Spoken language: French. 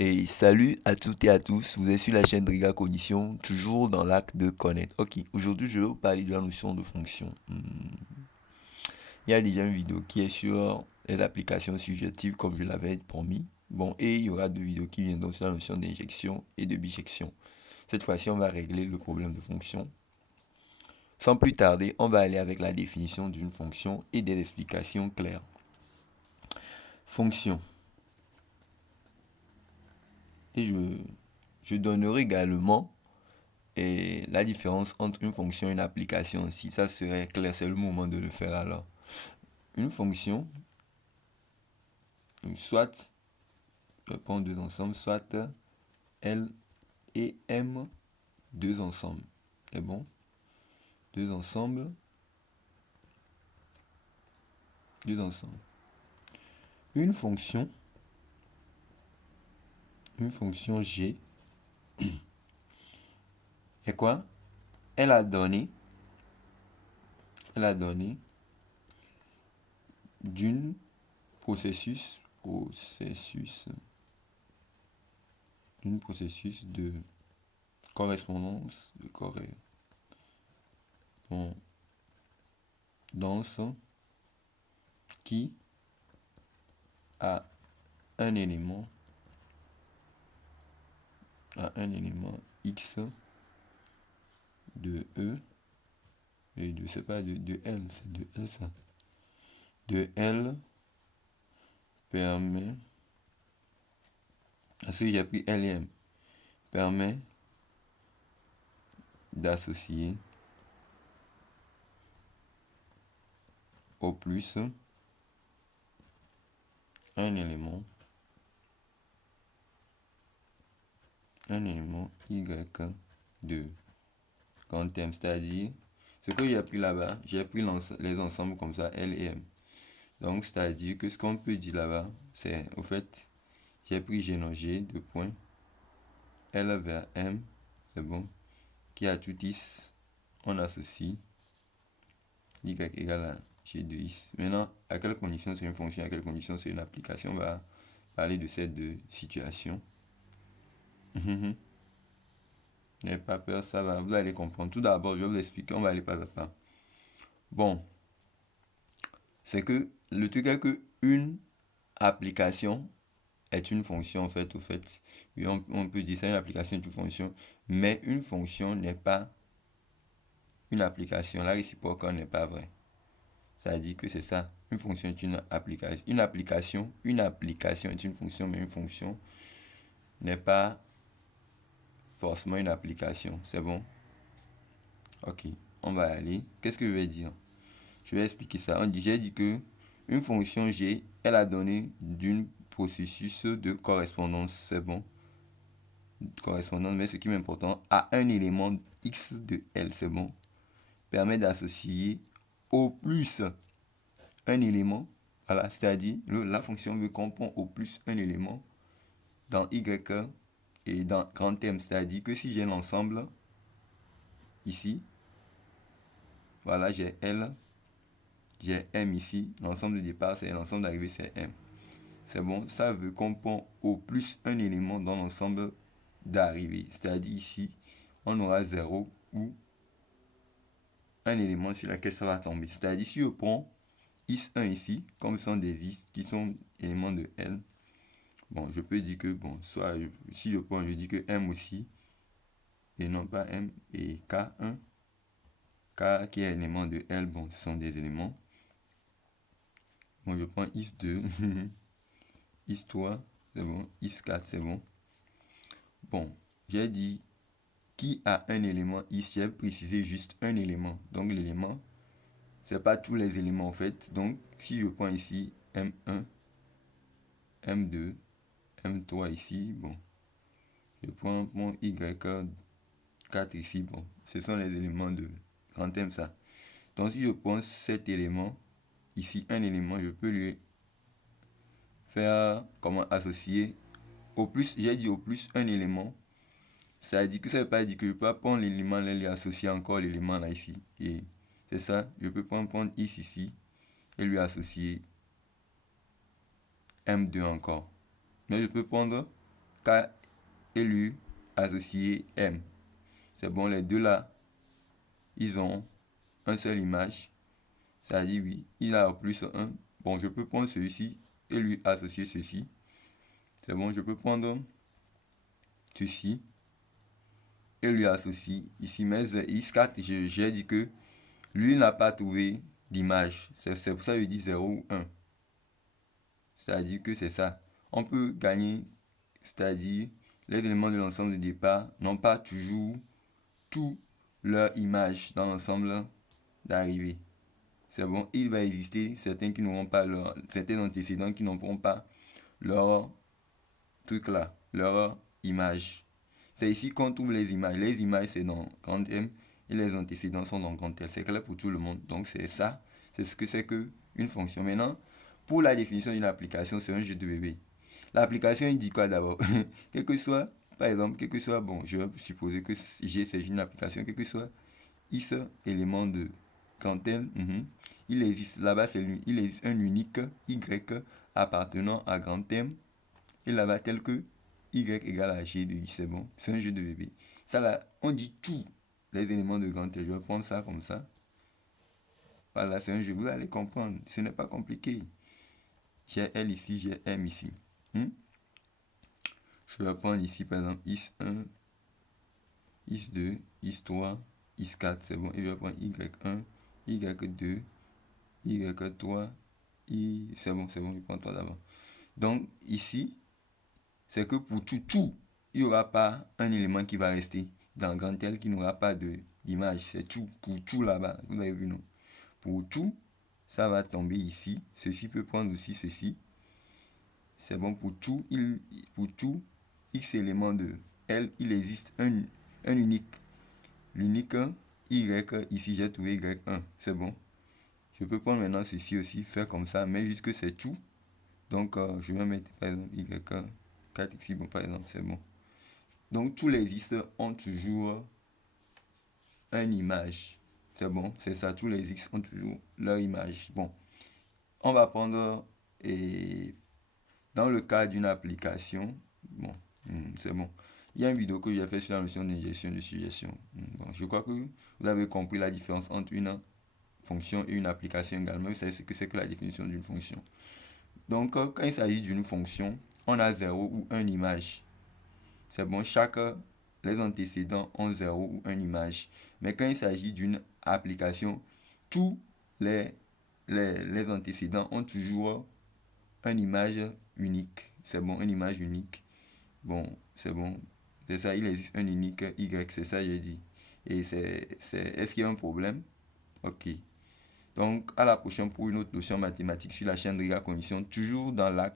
Et salut à toutes et à tous, vous êtes sur la chaîne Driga Cognition, toujours dans l'acte de connaître. Ok, aujourd'hui je vais vous parler de la notion de fonction. Il y a déjà une vidéo qui est sur les applications subjectives comme je l'avais promis. Bon, et il y aura deux vidéos qui viendront sur la notion d'injection et de bijection. Cette fois-ci, on va régler le problème de fonction. Sans plus tarder, on va aller avec la définition d'une fonction et des explications claires. Fonction. Et je donnerai également la différence entre une fonction et une application. Si ça serait clair, c'est le moment de le faire alors. Une fonction, soit, je prends deux ensembles, soit L et M, deux ensembles. C'est bon? Deux ensembles, deux ensembles. Une fonction G est quoi? Elle a donné d'une d'un processus de correspondance, qui a un élément X de E et c'est pas de L, c'est de L ça. De L permet, parce que j'ai pris L et M, permet d'associer au plus un élément Y de grand M, c'est-à-dire ce que j'ai appris là-bas, j'ai pris les ensembles comme ça, L et M. Donc, c'est-à-dire que ce qu'on peut dire là-bas, c'est, au fait, j'ai pris G de point L vers M, c'est bon, qui a tout X, on associe Y égale à G de X. Maintenant, à quelles conditions c'est une fonction, à quelles conditions c'est une application, on va parler de ces deux situations. N'ayez pas peur, ça va, vous allez comprendre. Tout d'abord, je vais vous expliquer, on va aller pas à pas. Bon, c'est que le truc est que une application est une fonction en fait, au fait. Oui, on peut dire ça, une application est une fonction, mais une fonction n'est pas une application. La réciproque n'est pas vrai. Ça dit que c'est ça. Une fonction est une application. Une application est une fonction, mais une fonction n'est pas forcément une application. C'est bon? Ok, on va aller. Qu'est-ce que je vais dire? Je vais expliquer ça. J'ai dit que une fonction G est la donnée d'un processus de correspondance. C'est bon? Correspondance, mais ce qui est important, à un élément X de L. C'est bon? Permet d'associer au plus un élément. Voilà, c'est-à-dire la fonction veut comprendre au plus un élément dans Y et dans grand M. C'est-à-dire que si j'ai l'ensemble ici, voilà, j'ai L, j'ai M ici. L'ensemble de départ, c'est l'ensemble d'arrivée, c'est M. C'est bon, ça veut comprendre au plus un élément dans l'ensemble d'arrivée. C'est-à-dire ici, on aura 0 ou un élément sur lequel ça va tomber. C'est-à-dire si je prends Is1 ici, comme ce sont des Is qui sont éléments de L, bon, je peux dire que, bon, soit si je prends, je dis que M aussi, et non pas M, et K1, K qui est élément de L, bon, ce sont des éléments. Bon, je prends Is2, Is3, c'est bon, Is4, c'est bon. Bon, j'ai dit qui a un élément ici, j'ai précisé juste un élément. Donc l'élément, c'est pas tous les éléments en fait. Donc si je prends ici M1, M2, M3 ici, bon, je prends mon Y4 ici, bon, ce sont les éléments de grand M ça. Donc si je prends cet élément, ici un élément, je peux lui faire comment associer au plus, j'ai dit au plus un élément. Ça veut dire que ça veut pas dire que je peux prendre l'élément là et lui associer encore l'élément là ici. Et c'est ça, je peux prendre ici et lui associer M2 encore. Mais je peux prendre K et lui associé M. C'est bon, les deux là, ils ont une seule image. Ça dit oui, il a plus 1. Bon, je peux prendre celui-ci et lui associer ceci. C'est bon, je peux prendre ceci et lui associer ici mes X4. J'ai dit que lui n'a pas trouvé d'image. C'est pour ça qu'il dit 0 ou 1. C'est-à-dire que c'est ça. On peut gagner, c'est-à-dire les éléments de l'ensemble de départ n'ont pas toujours toute leur image dans l'ensemble d'arrivée. C'est bon, il va exister certains qui n'auront pas certains antécédents qui n'auront pas leur truc là, leur image. C'est ici qu'on trouve les images. Les images, c'est dans grand M et les antécédents sont dans grand L. C'est clair pour tout le monde. Donc, c'est ça. C'est ce que c'est qu'une fonction. Maintenant, pour la définition d'une application, c'est un jeu de bébé. L'application, il dit quoi d'abord? Quel que soit, par exemple, quel que soit, bon, je vais supposer que G, c'est une application, quel que soit X élément de grand L, il existe, là-bas, il existe un unique Y appartenant à grand M. Et là-bas, tel que Y égale à G de X, c'est bon. C'est un jeu de bébé. Ça là, on dit tous les éléments de grand L. Je vais prendre ça comme ça. Voilà, c'est un jeu. Vous allez comprendre. Ce n'est pas compliqué. J'ai L ici, j'ai M ici. Je vais prendre ici, par exemple, X1, X2, X3, X4. C'est bon. Et je vais prendre Y1, Y2, Y3, c'est bon, je prends toi d'abord. Donc, ici, c'est que pour tout, il n'y aura pas un élément qui va rester dans grand L qui n'aura pas d'image. C'est tout, pour tout là-bas. Vous avez vu, non? Pour tout, ça va tomber ici. Ceci peut prendre aussi ceci. C'est bon, pour tout, X élément de L, il existe un unique. L'unique Y, ici j'ai trouvé Y1. C'est bon. Je peux prendre maintenant ceci aussi, faire comme ça, mais jusque c'est tout. Donc, je vais mettre par exemple Y4 ici, bon, par exemple, c'est bon. Donc, tous les X ont toujours une image. C'est bon, c'est ça, tous les X ont toujours leur image. Bon, on va prendre, et dans le cas d'une application, bon, c'est bon. Il y a une vidéo que j'ai fait sur la notion d'injection de suggestion. Bon, je crois que vous avez compris la différence entre une fonction et une application également. Vous savez ce que c'est que la définition d'une fonction. Donc, quand il s'agit d'une fonction, on a 0 ou 1 image. C'est bon, les antécédents ont 0 ou 1 image. Mais quand il s'agit d'une application, tous les antécédents ont toujours une image unique. C'est bon, une image unique. Bon, c'est bon. C'est ça, il existe un unique Y, c'est ça j'ai dit. Et est-ce qu'il y a un problème? Ok. Donc, à la prochaine pour une autre notion mathématique sur la chaîne de la cognition, toujours dans la